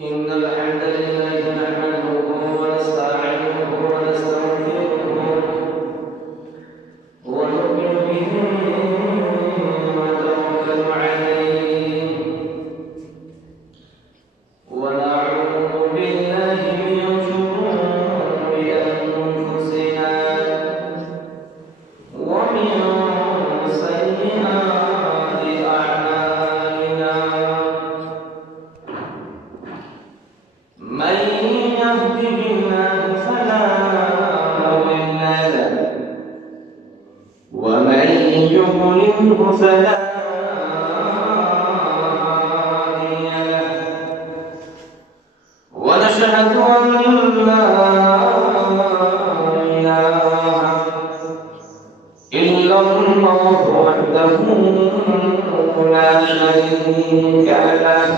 إن الحمد لله نحمده ونستعينه ونستغفره ونؤمن به ونتوكل عليه ونعوذ بالله من شرور أنفسنا ومن سيئات أعمالنا من يهده الله فلا مضل له ومن يضلله فلا هادي له ونشهد أن لا إله إلا الله وحده لا شريك له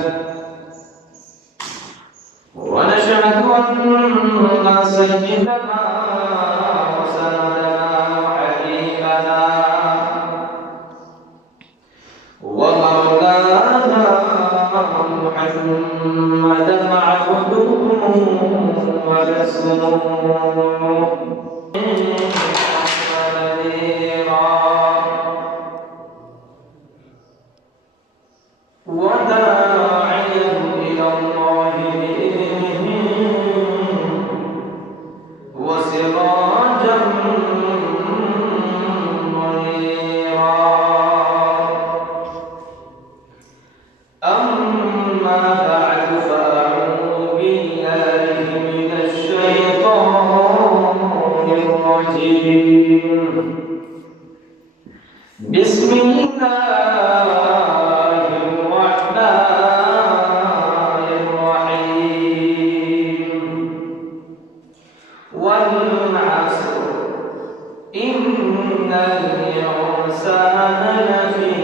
ونشهد أن سيدنا وسندنا وحبيبنا ومولانا محمدا عبده ورسوله وداعيا إلى الله بإذنه وسراجا منيرا أما بعد فأعوذ بالله من الشيطان الرجيم بسم الله الرحمن الرحيم والعصر إن الإنسان لفي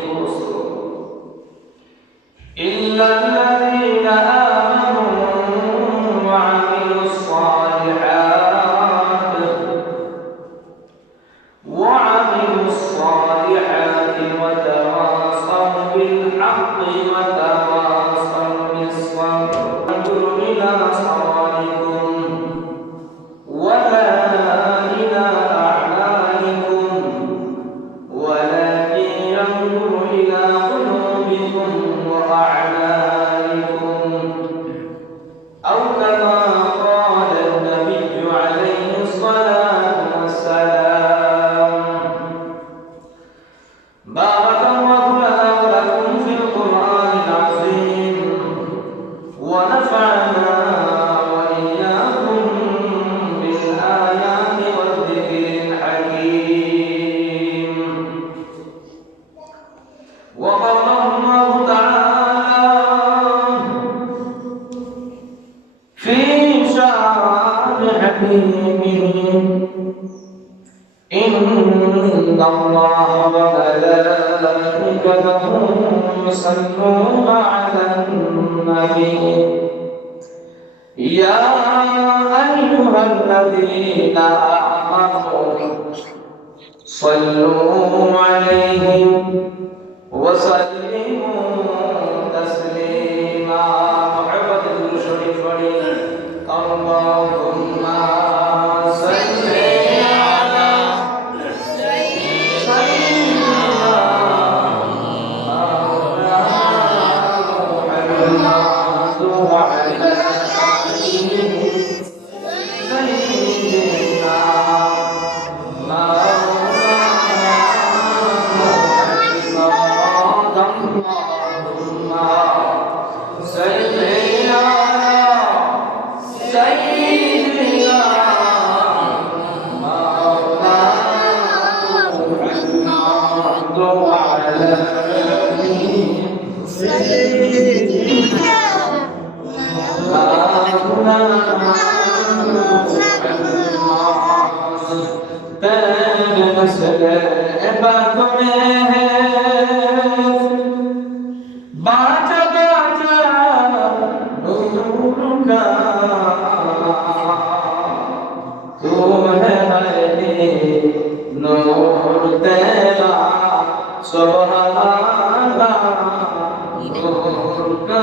خسر إلا الذين آمنوا وعملوا الصالحات وتواصوا بالحق وتواصوا بالصبر انظر إلى صالحكم ولا إلى أعمالكم ولكن ينظر إلى قلوبكم وأعمالكم أو كما قال النبي عليه الصلاة والسلام بارك الله لنا ولكم في القرآن العظيم ونفعنا وإياكم بالآيات والذكر الحكيم وقال الله تعالى في شأن حكيمه إن الله وملائكته يصلون على النبي يا أيها الذين آمنوا صلوا عليه وسلموا تسليما محمد الشريف اللهم صل على سيدنا محمد وعلى سيدنا مولانا محمد اللهم صل على سيدنا مولانا محمد وعلى سيدنا مولانا تاج نسل عباد میں ہے باچا باچا نور کا تم ہے نور تیرا سبحان اللہ نور کا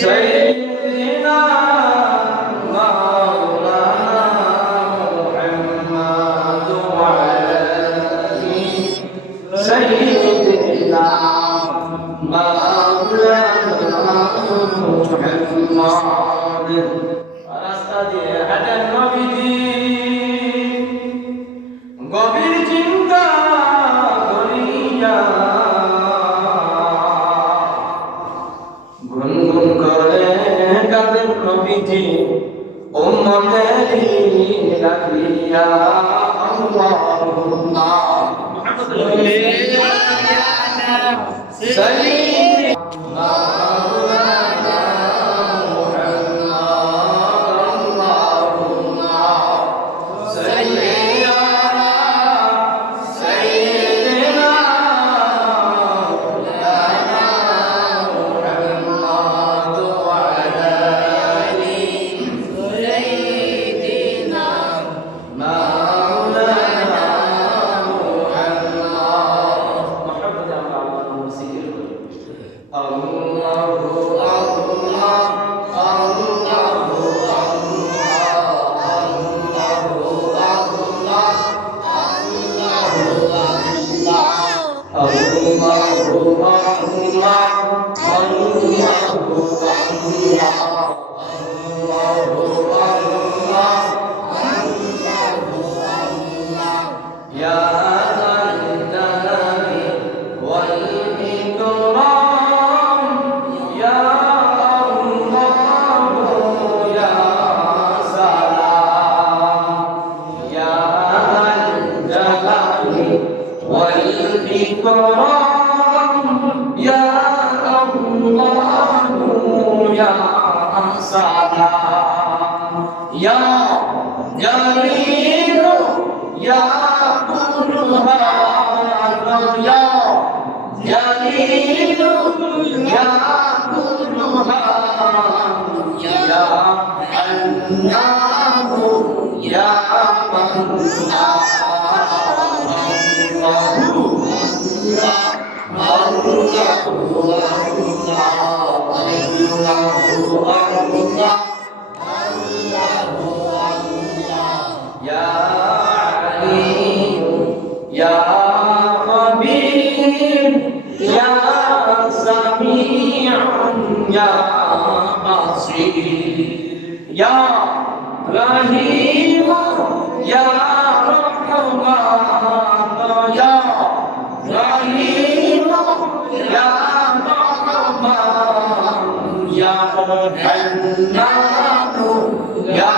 سيدنا مولانا محمد وعلي سيدنا مولانا محمد রাস্তা দিয়ে হাঁটেন নবীজি গভীর চিন্তা করিয়া গুনগুন করে কাঁদেন নবীজি উম্মতেরি রাখিয়া আল্লাহুম্মা সাল্লি Ya Jalil Ya Burhan Ya Jalil Ya Burhan Ya Hannan Ya Mannan Ya Alim Ya Khabir Ya Sami'un Ya Basir Ya Rahim Ya Rahman Ya Rahim Ya Rahman Ya Hannan Ya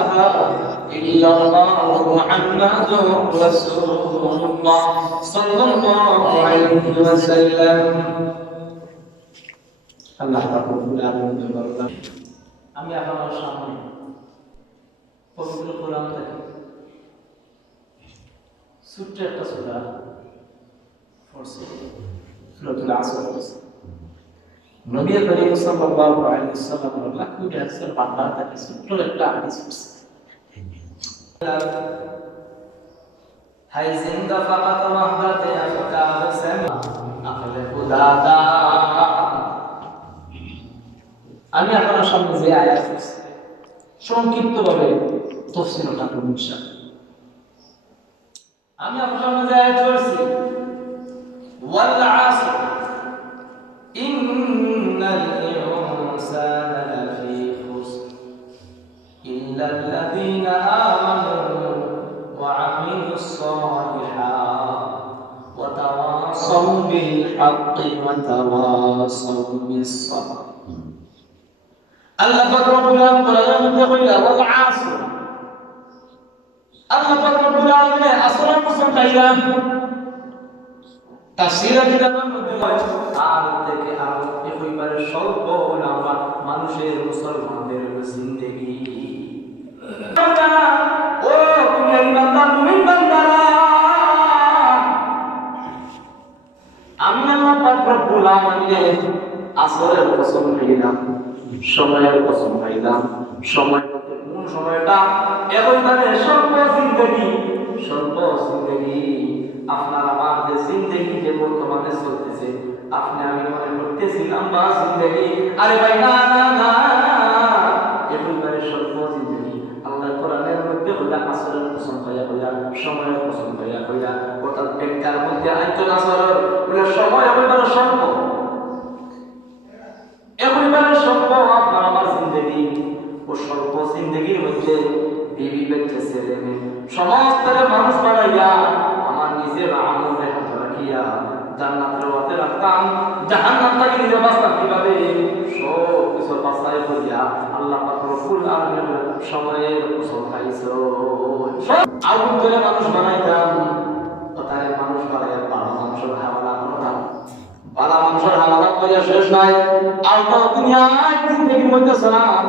Allahu illallah Muhammadur Rasulullah sallallahu alaihi wasallam. আল্লাহ রাব্বুল আলামিন বলেন, আমি আপনার সামনে পবিত্র কোরআন থেকে ছোট্ট একটা সূরা পড়ছি, সূরাতুল আসর। নবী করিম সাল্লাল্লাহু আলাইহি ওয়াসাল্লাম লাখো হাদিসের বাংলা থেকে ছোট্ট একটা হাদিস পড়ছি। হাই জিন্দা ফাকাত ওয়াহদাতে আফকার সামা আখলে খুদাদা। আমি আপনার সামনে যে আয়াত পড়ছি সংক্ষিপ্তভাবে তাফসীরটা করব ইনশাআল্লাহ। আমি আপনার সামনে যে আয়াত পড়ছি ওয়াল আসর ইন্নাল ইনসানা লাফি খুসর ইল্লাল্লাযীনা আমানু ওয়া আমিলুস সালিহাত ওয়া তাওয়াসাউ বিল হাক্কি ওয়া তাওয়াসাউ বিস সাবর। আল্লাহ পাক রব্বুল আলামিন কোরআনের মধ্যে কইলা ওয়াল আসর, আল্লাহ পাক রব্বুল আলামিন আসরের কসম খাইলাম। তাফসীরের কিতাবের মধ্যে আর থেকে আর একেবারে স্বল্প হলো আমরা মানুষের মুসলমানদের জিন্দেগি। ও দুনিয়ার বান্দা মুমিন বান্দারা, আমি আল্লাহ পাক রব্বুল আলামিন আসরের কসম খাইলাম, সময়ের কসম খাইলাম। সময় বলতে কোন সময়টা? একেবারে স্বল্প জিন্দেগি, স্বল্প জিন্দেগি। আপনার আমার যে জিন্দেগি যে বর্তমানে চলতেছে, আপনি আমি মনে করতেছি লম্বা জিন্দেগি। আরে ভাই না না না, একেবারে স্বল্প জিন্দেগি। আল্লাহ কোরআনের মধ্যে বলে আসরের কসম খাইয়া কইয়া, সময়ের কসম খাইয়া কইয়া, অর্থাৎ ব্যাখ্যার মধ্যে আইতো আসরের বলে সময় একেবারে স্বল্প, একেবারে স্বল্প আপনার আমার জিন্দেগি। ও স্বল্প জিন্দেগির মধ্যে বিবি বাচ্চা ছেলে মেয়ে সমস্ত মানুষ বানাইয়া আমার নিজের আমলে হাত রাখিয়া জান্নাতের পথে রাখতাম, জাহান্নাম থেকে নিজে বাঁচতাম কিভাবে? সব কিছু বাঁচাই করিয়া আল্লাহ পাক রব্বুল আলামিন সময়ের কসম খাইছো। আগুন ধরে মানুষ বানাইতাম, তারে মানুষ বানাইয়া পাড়া মানুষের হাওয়ালা করতাম, পাড়া মানুষের হাওয়ালা করিয়া শেষ নাই। আল্লাহ দুনিয়ায় জিন্দেগির মধ্যে সালাম,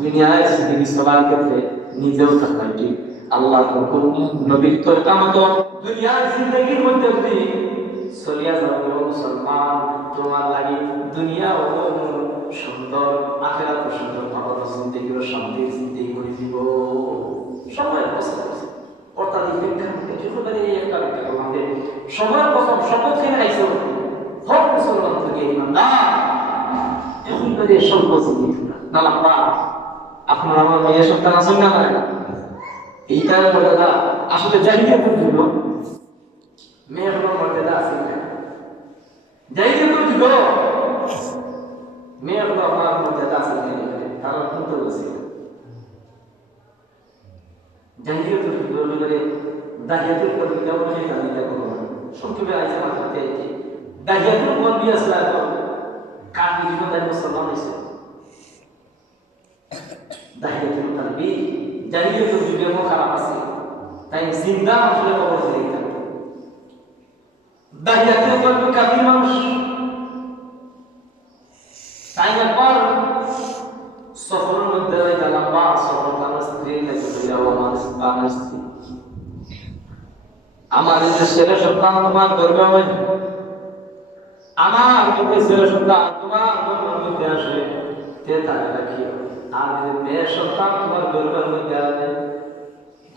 দুনিয়ায় জিন্দেগি চলার ক্ষেত্রে নিজেও থাকাই ঠিক। আল্লাহ হুকুম নবীর তরিকা মতো দুনিয়ার জিন্দেগির মধ্যে যদি চলিয়া যাও মুসলমান, তোমার লাগি দুনিয়া ও সুন্দর, আখিরাত সুন্দর, ভালো জিন্দেগির শান্তির জিন্দেগি করে দিব। সময়ের কসম, অর্থাৎ এই ব্যাখ্যার মধ্যে যুবকারী একটা ব্যাখ্যা করলাম যে সময়ের কসম শপথ খেয়ে আইছো হক মুসলমান থেকে ইমানদার। এখন যদি স্বল্প জিন্দেগি না লম্বা, আপনার আমার মেয়ে সন্তান আছেন না নাই? এইটা মর্যাদা আসলে জাহিলিয়াত যুগ, মেয়ে হলো মর্যাদা আছে না? জাহিলিয়াত যুগ মেয়ে হলো আপনার মর্যাদা আছে না? তারা কিন্তু বলছে জাহিলিয়াত যুগ হলে দাহিয়াতুল কবিতা বলে জানিটা করব সংক্ষেপে আইছে মাথাতে আইছে। দাহিয়াতুল কবি আসলে কাফি জীবন মুসলমান হইছে। দাহিয়াতুল কবি জাহিলিয়াতুল যুগে মো খারাপ আছে, তাই জিন্দা আসলে কবর করে দিতাম। দাহিয়াতুল কবি কাফি মানুষ, তাই একবার সফরের মধ্যে গেলাম, বা সফর আমার স্ত্রী লাগে আমার স্ত্রী, আমার যে ছেলে সন্তান তোমার গর্বে হয়, আমার যদি ছেলে সন্তান তোমার গর্বের মধ্যে আসে তে তাকে রাখিও। আর যদি মেয়ে সন্তান তোমার গর্বের মধ্যে আসে,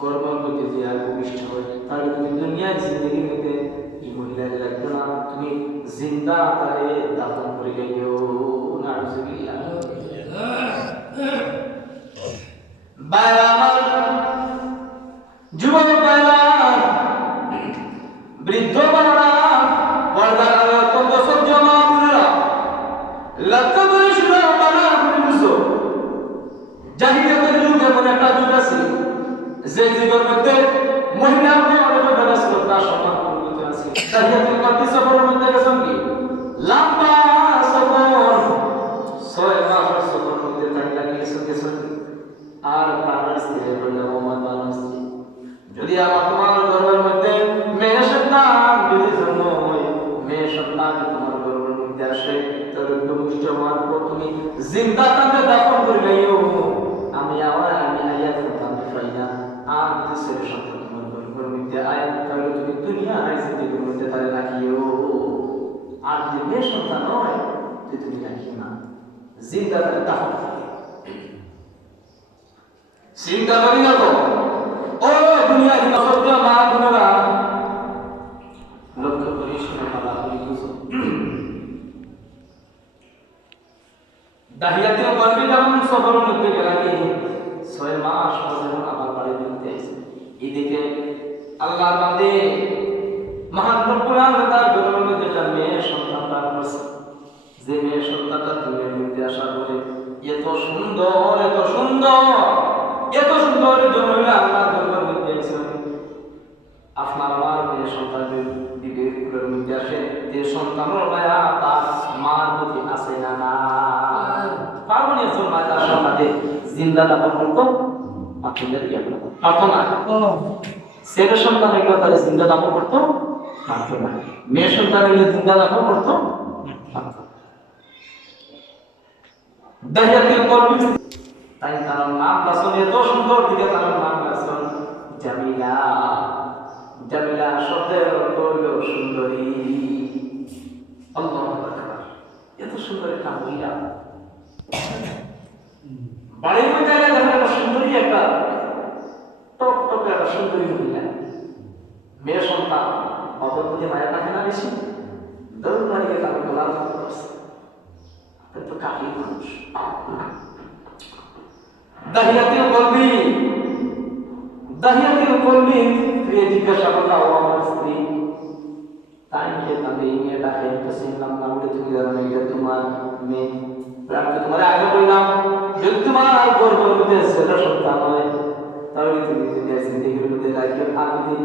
গর্বের মধ্যে যে আর ভূমিষ্ঠ হয়, তাহলে তুমি দুনিয়ার জিন্দগির মধ্যে এই মহিলাকে রাখবে না, তুমি জিন্দা তারে দাফন করে গেলেও না। বাইরা আমার যুবক বাইরা, বৃদ্ধ বানারা, পর্দার কত সহ্য মামুরা লক্ষ্য করে শুরু বানা বুঝো। জাহিলিয়াতের যুগে এমন একটা যুগ আছে যে যুগের মধ্যে মহিলা মর্যাদা ছিল, তার সম্মান করতে আছে। জাহিলিয়াতের কত সফরের মধ্যে গেছেন কি লম্বা সফর, 6 মাস সফর মধ্যে তাই লাগিয়েছেন আর প্রাণের স্থির হইলে মোহাম্মদ মানুষ। যদি আমার তোমার গর্বের মধ্যে মেয়ে সন্তান যদি জন্ম হয়, মেয়ে সন্তান তোমার গর্বের মধ্যে আসে, তাহলে ভূমিষ্ঠ হওয়ার পর তুমি জিন্দা তাকে দাফন করে লাইও। আমি আইয়া সন্তান পাই না, আর যদি ছেলে সন্তান তোমার গর্বের মধ্যে আয়, তাহলে তুমি দুনিয়া আয় জিন্দেগির মধ্যে তাহলে রাখিও। আর যদি মেয়ে সন্তান হয় তুমি রাখিও না, জিন্দা তাকে দাফন করে। চিন্তা করি না তো ও দুনিয়া কি সত্য মা গুণরা লক্ষ্য করি শুনে পালা তুমি বুঝো। দাহিয়াতের গর্বে যখন সফরের মধ্যে গেলাকে 6 মাস যখন আবার বাড়ি দিতে এসে, এদিকে আল্লাহর বান্দে মহান রব্বুল আলামিন তার গর্বের মধ্যে একটা মেয়ে সন্তান দান করেছে। যে মেয়ে সন্তানটা দুনিয়ার মধ্যে আসার পরে এত সুন্দর এত সুন্দর এত সুন্দর জন্য আল্লাহ দরবার মধ্যে এসেছেন। আপনার আমার মেয়ে সন্তানের বিবেকের মধ্যে আসে যে সন্তানের মায়া তার মার প্রতি আসে না না পারবেন একজন মা তার সন্তানকে জিন্দা দাফন করতো আপনাদের কি পারতো না। ছেলে সন্তান এগুলো তাদের জিন্দা দাফন করতো পারতো না, মেয়ে সন্তান এগুলো জিন্দা দাফন করতো পারতো। দাহিয়াতুল কলবি তাই তার নাম রাসূল এত সুন্দর দিকে তার নাম রাসূল জামিলা। জামিলা শব্দের অর্থ হলো সুন্দরী। আল্লাহু আকবার, এত সুন্দর একটা মহিলা বাড়ির মধ্যে দেখা সুন্দরী একটা টক টক একটা সুন্দরী মহিলা, মেয়ে সন্তান বাবার প্রতি মায়া থাকে না বেশি, দৌড় মারিয়ে তাকে গোলাম করছে। তো কাফির মানুষ। দাহিয়াতুল কলবি, দাহিয়াতুল কলবি প্রিয় জিজ্ঞাসা করলো ও আমার স্ত্রী, তাই কে তবে এই মেয়েটা খেয়েছে নাম না বলে তুমি জানো এটা তোমার মেয়ে? আমি তো তোমার আগে বললাম যদি তোমার গর্ভের মধ্যে ছেলে সন্তান হয় তাহলে তুমি যদি জিন্দেগির মধ্যে রাখিও, আর যদি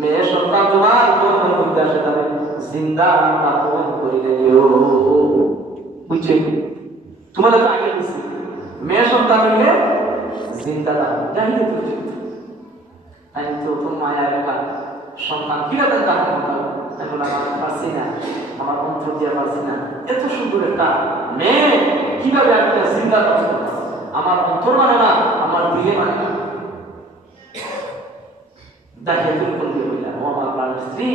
মেয়ে সন্তান তোমার গর্ভের মধ্যে আসে তাহলে জিন্দা দাফন করে দিও। বুঝছো? তোমার তো আগে বলছি মেয়ে সন্তান হইলে জিন্দা দাফন জানি তো তুমি। তাই তো তোমার মায়া রেখা সন্তান কিভাবে দাফন দাও এখন আমার পারছি না, আমার অন্তর দিয়ে পারছি না। এত সুন্দর একটা মেয়ে কিভাবে একটা জিন্দা দাফন করতে, আমার অন্তর মানে না, আমার দিলে মানে না। দাহিয়াতুল কলবি বললেন ও আমার প্রাণ স্ত্রী,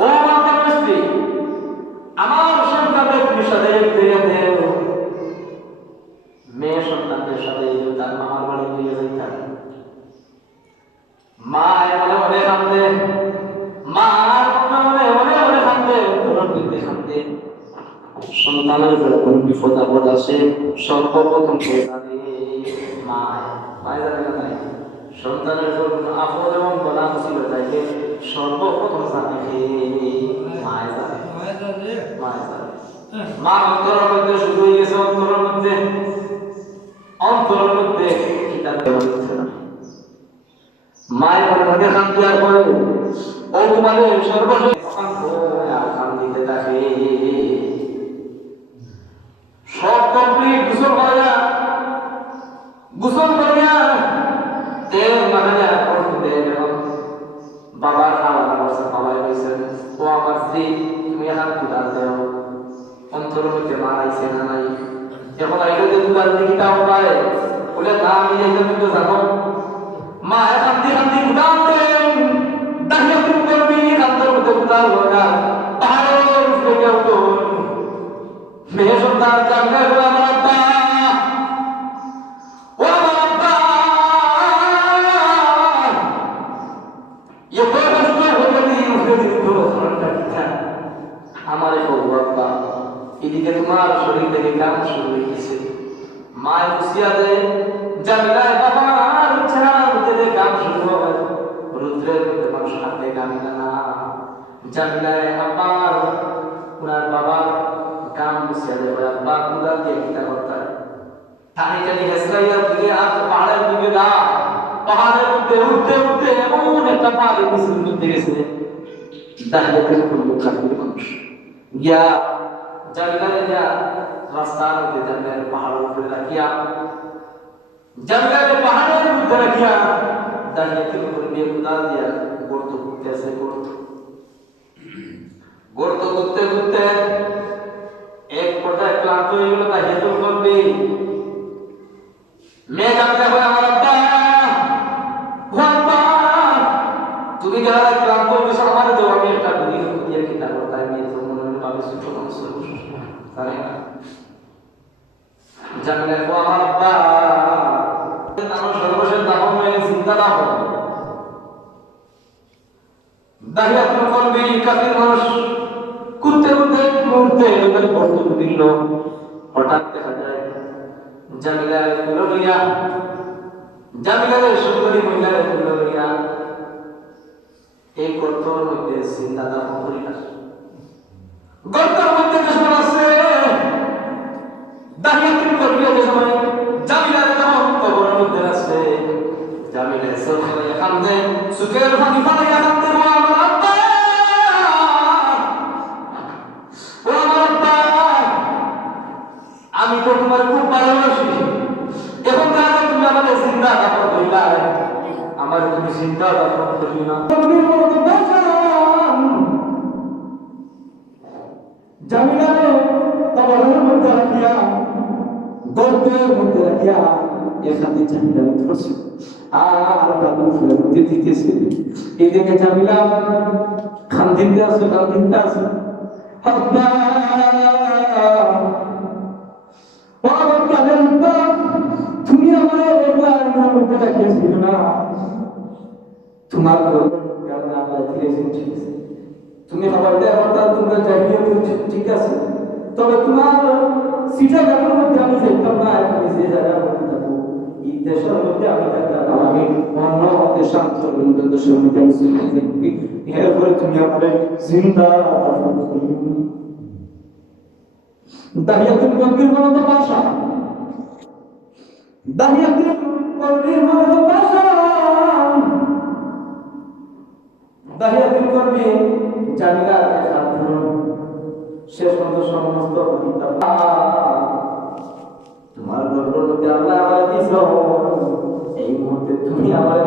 ও আমার প্রাণ স্ত্রী, আমার সন্তানের তুমি সাথে ফিরে দেও। মেয়ে সন্তানদের সাথে তার মামার বাড়ি নিয়ে যাইতাম। মা মনে মনে কান্দে, মা মনে মনে মনে কান্দে, তোর দিতে কান্দে। সন্তানের উপরে কোন বিপদ আপদ আছে সর্বপ্রথম কে জানে? মা। মায় জানে না নাই সন্তানের উপর কোন আপদ এবং বলা মুসিবত থাকে সর্বপ্রথম জানে কে? মায় জানে। মায় জানে। মা অন্তরের মধ্যে শুরু হয়ে গেছে, অন্তরের মধ্যে কিতাব দেওয়া হচ্ছে না। মায়ের মনে মনে খান দেওয়ার পরে ও তোমাদের সর্বশেষ খান দিতে থাকে। সব কমপ্লিট, গোসল করিয়া তেল মাখাইয়া করতে যখন বাবার খাওয়া অবস্থা বাবাই হয়েছেন ও আমার স্ত্রী তুমি এখন কিতাব দেও। অন্তরের মধ্যে মারাইছে না নাই? এখন আইলে যে দুবার দিকিটাও পায় বলে না আমি যাইতে কিন্তু জানো মা কান্দি কান্দি উদান দেন দাহিয়াতুল কলবি কান্দার মধ্যে উদান হয়ে পাহাড়ের উপরে উঠো। মেয়ে সন্তান জানবে ও আমার আব্বা, ও আমার আব্বা, এ বড় কষ্ট হয়ে দিয়ে উঠে দিত আমার আব্বা। এদিকে তোমার শরীর থেকে কাম শুরু হয়ে গেছে। মায় খুশিয়া দেয় জামিলায় বাবার চেহারা মধ্যে কাম শুরু হবে। রুদ্রের মধ্যে মানুষ হাতে কামিলা না। জামিলায় আবার ওনার বাবার কাম খুশিয়া দেয় আব্বা কুদা দিয়ে কিতা করতে টানি টানি হেসরাইয়া দিকে আর পাহাড়ের দিকে না। পাহাড়ের মধ্যে উঠতে উঠতে এমন একটা পাহাড়ের মিছিল মধ্যে গেছে দাহিয়াতুল কলবি কাফির মানুষ গিয়া জামিলারে যা রাস্তার মধ্যে জামিলার পাহাড়ের উপরে রাখিয়া, জামিলারে পাহাড়ের মধ্যে রাখিয়া দাহিয়াতুল কলবি উদান দিয়া গর্ত করতে আছে। গর্ত করতে করতে এক পর্যায়ে ক্লান্ত হয়ে গেল দাহিয়াতুল কলবি। মেয়ে জামিলা বলে আমার আব্বা, ও আব্বা তুমি যারা ক্লান্ত হয়েছ আমার দেওয়া আমি একটা বুদ্ধি দিয়ে কিতা করতে আমি তো মনে মনে ভাবে ছোট মানুষ জানে না। জামিলা ও আমার আব্বা আমার সর্বশেষ দাফন হয়ে চিন্তা দাফন। দাহিয়াতুল কলবি কাফির মানুষ কুত্তে কুত্তে মুহূর্তে এদের বর্তমান দিল। হঠাৎ দেখা যায় জামিলার ফুল লইয়া, জামিলার সুন্দরী মহিলার ফুল লইয়া এই গর্তর মধ্যে চিন্তা দাফন করিলা। গর্তের মধ্যে যে সময় আছে দাহিয়াতুল কলবি যে সময় জামিলার যখন কবরের মধ্যে আছে জামিলা সরকারে কান্দে সুকের পানি ফালাইয়া কান্দে ও আমার আব্বা, ও আমার আব্বা আমি তো তোমার খুব ভালোবাসি। এখন তাহলে তুমি আমাদের চিন্তা দাফন করিলা, আমার তুমি চিন্তা দাফন করি না। জামিলারে তোমার গর্তের মধ্যে রাখিয়া এখানে জামিলা ধরছে আর বাবু ফুলের মধ্যে দিতেছে। এদিকে জামিলা খান্দিতে আছে তুমি আমার মধ্যে রাখিয়েছিল না, তোমার তুমি খাবার দেওয়া তোমরা জাগিয়ে ঠিক আছে, তবে তোমার সিটা জায়গার মধ্যে আমি যেতাম না, তুমি যে জায়গার মধ্যে থাকো এই দেশের মধ্যে আমি থাকতাম, আমি অন্য দেশান্তর দেশের মধ্যে আমি চলে যাই, এরপরে তুমি আমাদের জিন্দা দাহিয়াতুল কলবির মতো ভাষা, দাহিয়াতুল কলবির মতো ভাষা, দাহিয়াতুল কলবি জানিলা এক শেষ পর্যন্ত সমস্ত তোমার গর্বের মধ্যে আল্লাহ আমার দিছ, এই মুহূর্তে তুমি আমার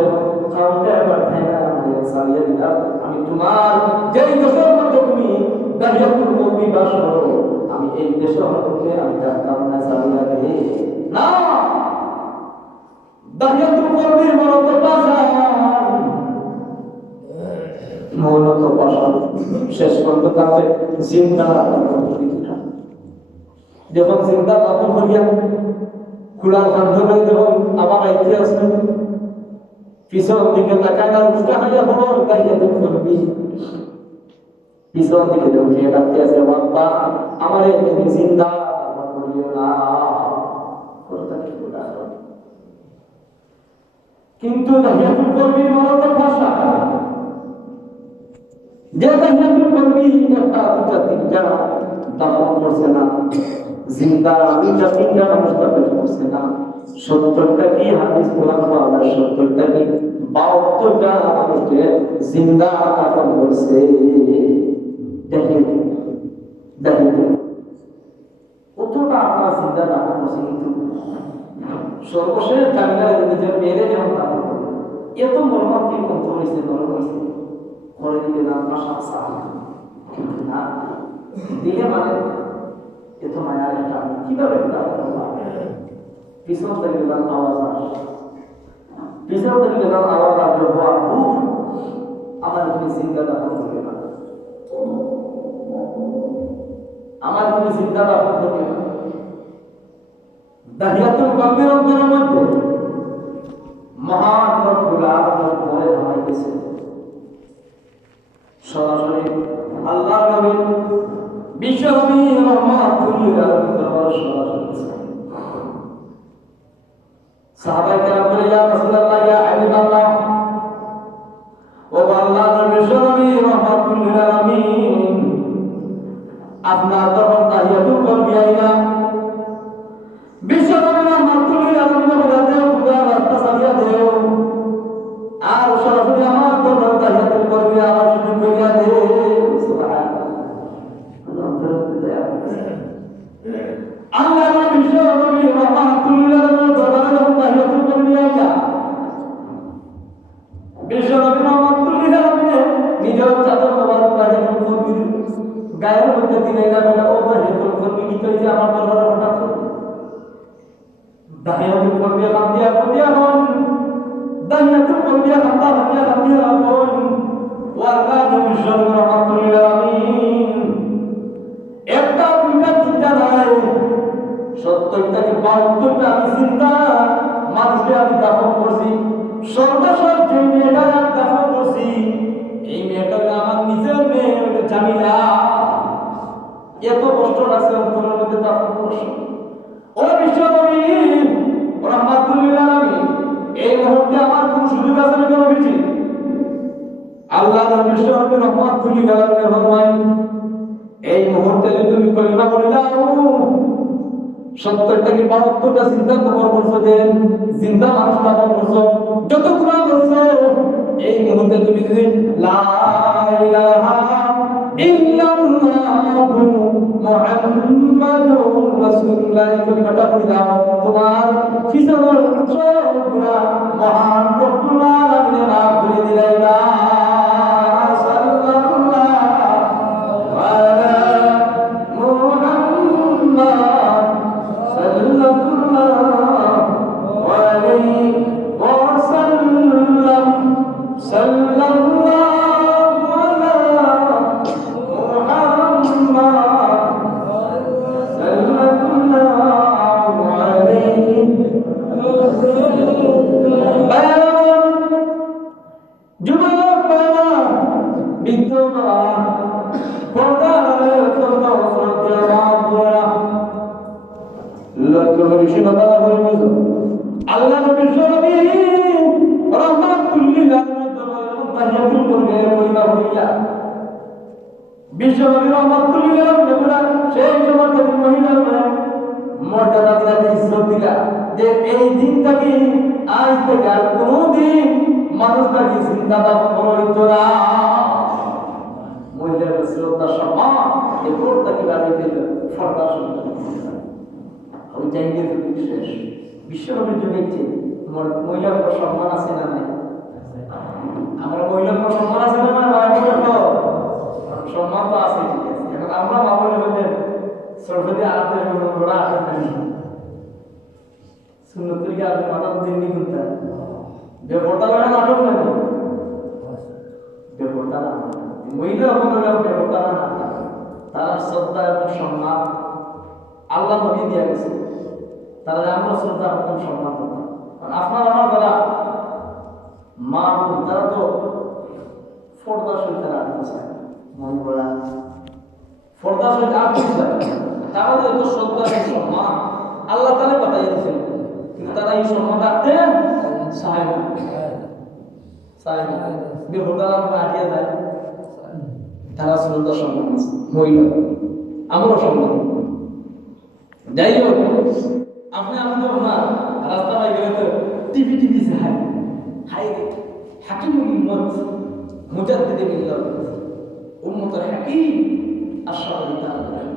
খাওয়াটা পাঠাই না, আমাদের সারিয়ে দিলাম। আমি তোমার যেই দেশের মধ্যে তুমি দাহিয়াতুল কলবি বাস করো, আমি এই দেশের মধ্যে আমি জানতাম না সারিয়া দে না। দাহিয়াতুল কলবির মতো ভাষা, মৌনত ভাষা শেষ পর্যন্ত তাকে জিন্দা যখন চিন্তা তখন করিয়া খোলা কান্ধে যখন আবার আইতে আসবে পিছন দিকে তাকায় না, উষ্টা খাইয়া খবর তাইয়া তুমি করবি পিছন দিকে যখন খেয়ে ডাকতে আসে, বাবা আমার তুমি জিন্দা করিও না, কিন্তু দাহিয়াতুল কলবির মতো ভাষা, যে দাহিয়াতুল কলবি একটা দুটা তিনটা দাফন করছে না, জিন্দা দুটা তিনটা মানুষ দাফন করছে না, 70টা কি হাদিস কোরআন পাওয়া, 70টা কি 72টা মানুষকে জিন্দা দাফন করছে। দাহিয়াতুল কতটা আপনার জিন্দা দাফন করছে, কিন্তু সর্বশেষ জামিলার নিজের মেয়েরে যেমন দাফন করবে, এত মর্মান্তিক কত হয়েছে, নরম হয়েছে, পরে দিকে দাম ভাষা কিন্তু না দিলে মানে এত মায়ার একটা কিভাবে পিছন থেকে গান আওয়াজ আসে, পিছন থেকে গান আওয়াজ আসবে, আমার তুমি চিন্তা দাফন করবে না, আমার তুমি চিন্তা দাফন করবে না। দাহিয়াতুল কলবির অন্তরের মধ্যে মহান রব্বুল আলামিন বলে জানাইতেছে, সরাসরি আল্লাহর নবী বিশ্ব নবী রাহমাতুল লিল আলামিন সরাসরি সাহাবায়ে কেরাম বলে, ইয়া রাসূলুল্লাহ ইয়া হাবিবাল্লাহ, ও আল্লাহর নবী বিশ্ব নবী রাহমাতুল লিল আলামিন, আপনার তখন দাহিয়াতুল কলবি আইনা বিশ্ব নবী রাহমাতুল লিল আলামিন বলে দেও, খুদা রাস্তা সারিয়া দেও, আর সরাসরি আমার তখন দাহিয়াতুল কলবি আমার শুধু করিয়া দে। আল্লাহ বিশ্ব নবী রাহমাতুল লিল আলামিন দরবারে যখন দাহিয়াতুল কলবি আইনা বিশ্ব নবী রাহমাতুল লিল আলামিন নিজের চাদর মোবারক দাহিয়াতুল কলবির গায়ের মধ্যে দিলে না, ও দাহিয়াতুল কলবি কি কইছে আমার দরবারে হঠাৎ দাহিয়াতুল কলবি কান্দিয়া হন, দাহিয়াতুল কলবি কান্দিয়া হন, ওয়াল্লাহ নবী রাহমাতুল লিল আলামিন একটা দুইটা চিন্তা নাই, 70টা কি 72টা আমি চিন্তা মানুষকে আমি দাফন করছি, সর্বশেষ যে মেয়েটা আমি দাফন করছি এই মেয়েটা আমার নিজের মেয়ে জামিলা, এত কষ্ট লাগছে অন্তরের মধ্যে দাফন করছি। ও বিশ্ব নবী রাহমাতুল লিল আলামিন, এই মুহূর্তে আমার কোন সুযোগ আছে না নবীজি? আল্লাহ বিশ্ব নবী রাহমাতুল লিল আলামিন ফরমায়, এই মুহূর্তে যদি তুমি কলিমা বলে দাও, 70টা কি 72টা চিন্তা তোমার করছো, যে জিন্দা মানুষ দাফন করছো, যত গুনাহ করছো, এই মুহূর্তে তুমি যদি লা ইলাহা ইল্লাল্লাহু মুহাম্মাদুর রাসূলুল্লাহ কলিমাটা পড়ে দাও, তোমার পিছনের সব গুনাহ মহান রব্বুল আলামিন মাফ করে দিলেন। সাল্লাল্লাহু কথা বলবো আল্লাহ নবী নবী রাহমাতুল লিল আলামিন তাহিয়াতুল করবে কইবা হইয়া বিশ্ব নবী রাহমাতুল লিল আলামিন সেই সময়কার মহিলা মর্যাদা দিলা ইজ্জত দিলা যে এই দিনটাকে আজ থেকে আর কোনদিন মানুষটাকে চিন্তা ভাবনা হইতো না মহিলার শ্রদ্ধা সম্মান এই কোর্টটাকে বাড়িতে ফর্দা সম্মান ওই জায়গায় শেষ বিশ্বনবীর যুগে মহিলার সম্মান আছে না নাই আমরা মহিলার সম্মান আছে না সম্মান তো আছে ঠিক আছে এখন আমরা বাবুল বলছেন সরস্বতী আরতের ঘোড়া সুন্নতের কি আপনি মাথা দিন নি করতে বেপরদা লাগা নাটক না বেপরদা না মহিলা হলো বেপরদা না তারা শ্রদ্ধা এবং সম্মান আল্লাহ নবী দিয়ে গেছে তারা আমরা শ্রদ্ধা এবং সম্মান করতাম আপনার আমার দ্বারা মা তারা তো ফর্দা সহিত রাখতেছে মন করা ফর্দা সহিত রাখতেছে তাহলে তো শ্রদ্ধা এবং সম্মান আল্লাহ তাআলা বাতাই দিয়েছেন কিন্তু তারা এই সম্মান রাখতে চায় না বেপরদা আমরা আটিয়ে যায় তারা শ্রদ্ধা সম্মান আছে মহিলা আমরাও সম্মান যাই হোক আপনি তো না রাস্তা পাই গেলে তো টিভি যায় হাই হাকিমুল উম্মত মুজাদ্দিদে মিল্লাত উম্মতের হাকিম আশরাফুল তাআলা